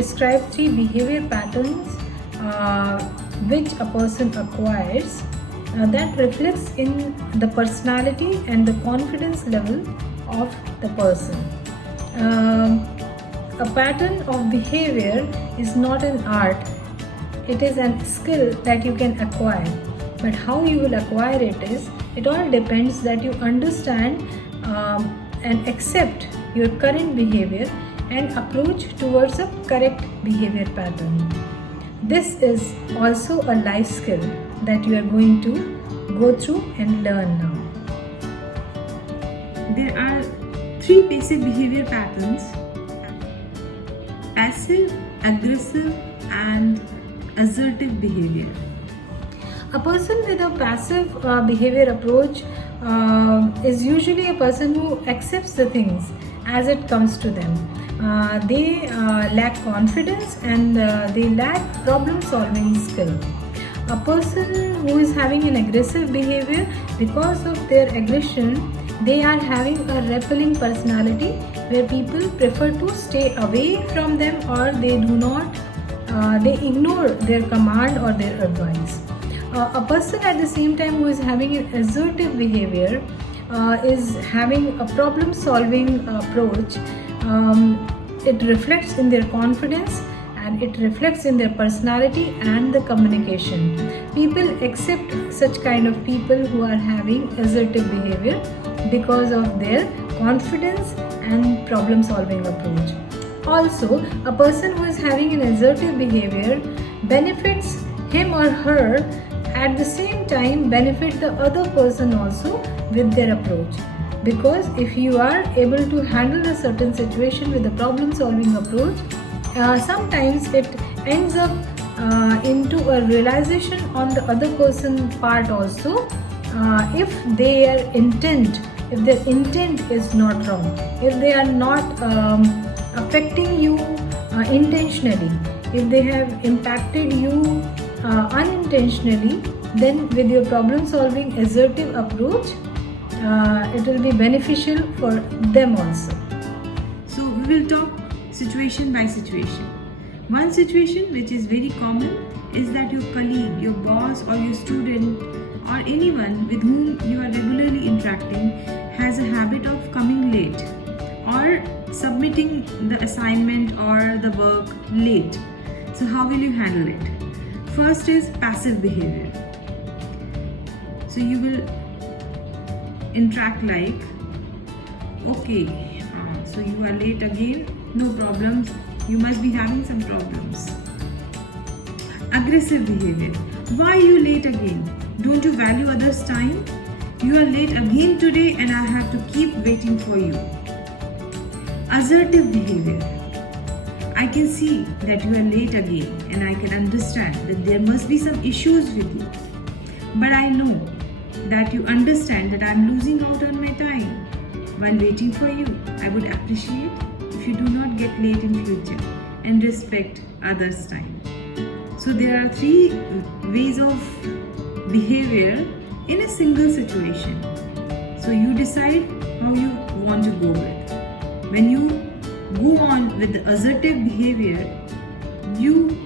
describe 3 behavior patterns which a person acquires that reflects in the personality and the confidence level of the person. A pattern of behavior is not an art, it is a skill that you can acquire. But how you will acquire it all depends that you understand and accept your current behavior and approach towards a correct behavior pattern. This is also a life skill that you are going to go through and learn now. There are 3 basic behavior patterns: passive, aggressive and assertive behavior. A person with a passive behavior approach is usually a person who accepts the things as it comes to them. They lack confidence and they lack problem solving skill. A person who is having an aggressive behavior, because of their aggression, they are having a repelling personality where people prefer to stay away from them, or they ignore their command or their advice. A person at the same time who is having an assertive behavior is having a problem solving approach. It reflects in their confidence and it reflects in their personality and the communication. People accept such kind of people who are having assertive behavior because of their confidence and problem solving approach. Also, a person who is having an assertive behavior benefits him or her, at the same time benefit the other person also with their approach. Because if you are able to handle a certain situation with a problem solving approach, sometimes it ends up into a realization on the other person's part also, if their intent is not wrong, if they are not affecting you intentionally, if they have impacted you unintentionally, then with your problem solving assertive approach, it will be beneficial for them also. So we will talk situation by situation. One situation which is very common is that your colleague, your boss or your student or anyone with whom you are regularly interacting has a habit of coming late or submitting the assignment or the work late. So how will you handle it? First is passive behavior. So you will interact like, okay, so you are late again, no problems, you must be having some problems. Aggressive behavior. Why are you late again? Don't you value others' time? You are late again today and I have to keep waiting for you. Assertive behavior. I can see that you are late again and I can understand that there must be some issues with you. But I know that you understand that I am losing out on my time while waiting for you. I would appreciate if you do not get late in future and respect others' time. So there are 3 ways of behavior in a single situation. So you decide how you want to go with. When you go on with the assertive behavior, you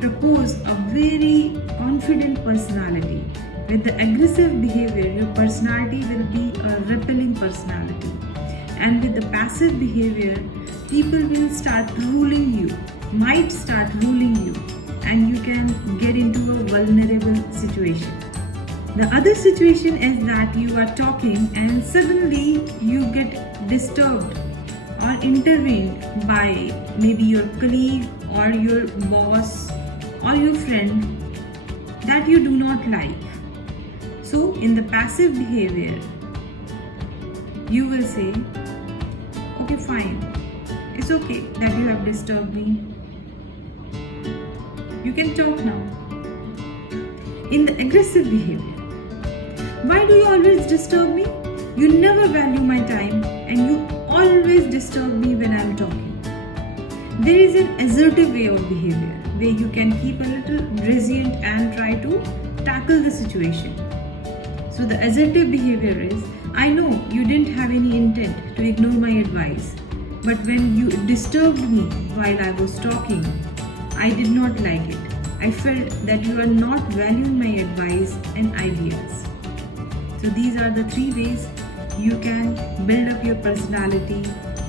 propose a very confident personality. With the aggressive behavior, your personality will be a repelling personality. And with the passive behavior, people will start ruling you, might start ruling you, and you can get into a vulnerable situation. The other situation is that you are talking and suddenly you get disturbed or intervened by maybe your colleague or your boss or your friend that you do not like. So in the passive behavior, you will say, okay, fine, it's okay that you have disturbed me. You can talk now. In the aggressive behavior, why do you always disturb me? You never value my time and you always disturb me when I am talking. There is an assertive way of behavior where you can keep a little resilient and try to tackle the situation. So the assertive behavior is, I know you didn't have any intent to ignore my advice, But when you disturbed me while I was talking, I did not like it. I felt that you are not valuing my advice and ideas. So these are the 3 ways you can build up your personality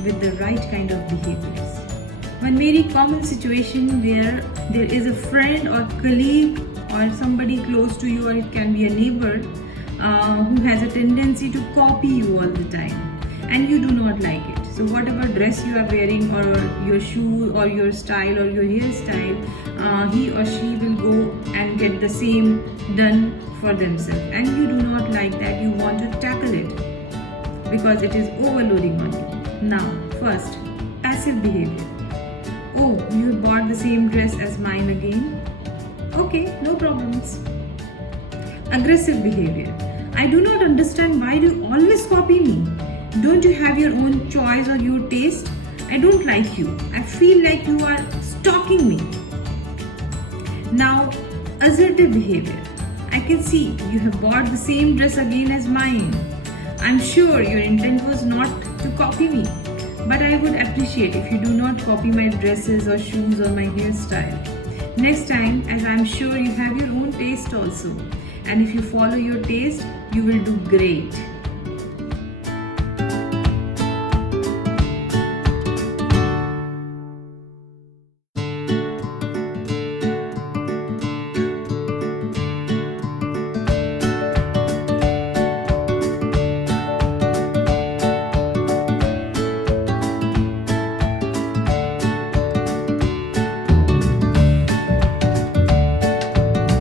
with the right kind of behaviors. One very common situation where there is a friend or colleague or somebody close to you, or it can be a neighbor who has a tendency to copy you all the time and you do not like it. So whatever dress you are wearing or your shoe or your style or your hairstyle, he or she will go and get the same done for themselves, and you do not like that. You want to tackle it because it is overloading on you. Now, first, passive behavior. Oh, you have bought the same dress as mine again? Okay, no problems. Aggressive behavior. I do not understand why you always copy me. Don't you have your own choice or your taste? I don't like you. I feel like you are stalking me. Now, assertive behavior. I can see you have bought the same dress again as mine. I'm sure your intent was not to copy me, but I would appreciate if you do not copy my dresses or shoes or my hairstyle. Next time, as I'm sure you have your own taste also, and if you follow your taste, you will do great.